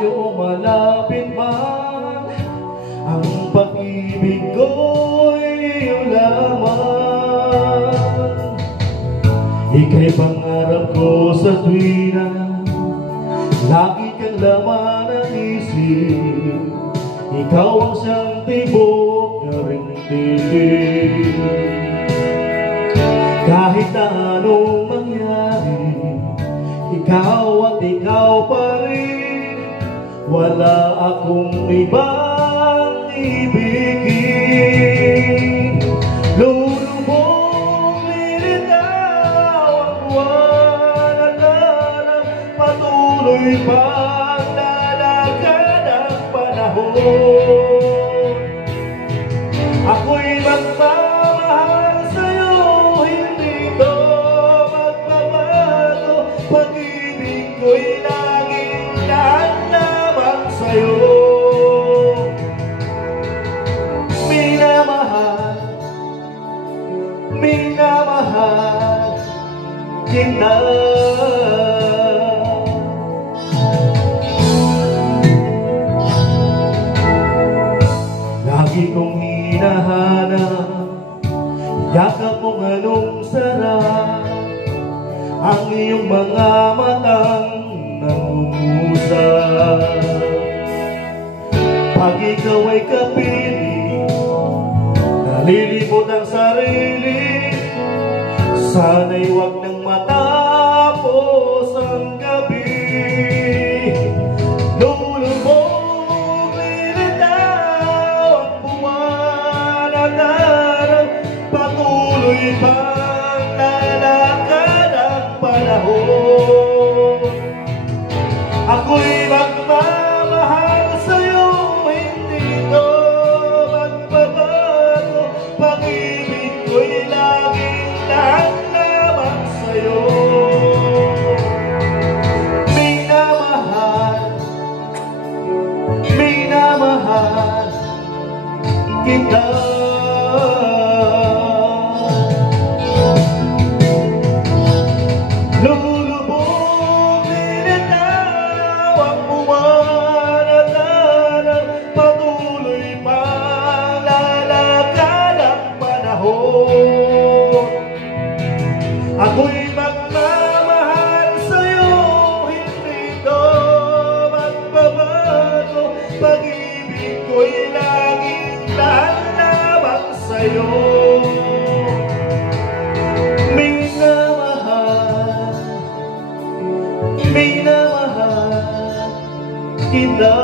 malayo malapit man, ang pag-ibig ko'y iyong lamang. Ika'y pangarap ko sa tuwina, lagi kang laman ng isip. Ikaw ang siyang tibok na ring titig. Kahit anong mangyari, ikaw at ikaw pa rin. Wala akong ibang ibigin. Lulubog nilitaw ang buwan at araw, patuloy pang lalakad ang panahon. Ako'y magmamahal sa'yo, hindi ito magbabago. Pag-ibig ko'y laging daan lamang sa'yo. Minamahal, minamahal kita. Lagi kong hinahanap yakap mong anong sarap, ang iyong mga matang nangungusap. Pag ikaw ay kapiling, nalilimot ang sarili. Sana'y huwag nang matapos ang gabi. Lulubog nilitaw ang buwan at araw, patuloy pang lalakad ang panahon. Ako'y magmamahal sa'yo, hindi ito magbabago. Pag-ibig ko'y laging daan lamang sa'yo. Minamahal, minamahal kita. Lulubog nilitaw ang buwan at araw, patuloy pang lalakad ang panahon. Ako'y magmamahal sa'yo, hindi ito magbabago. Pag-ibig ko'y laging daan lamang sa'yo. Minamahal, minamahal kita.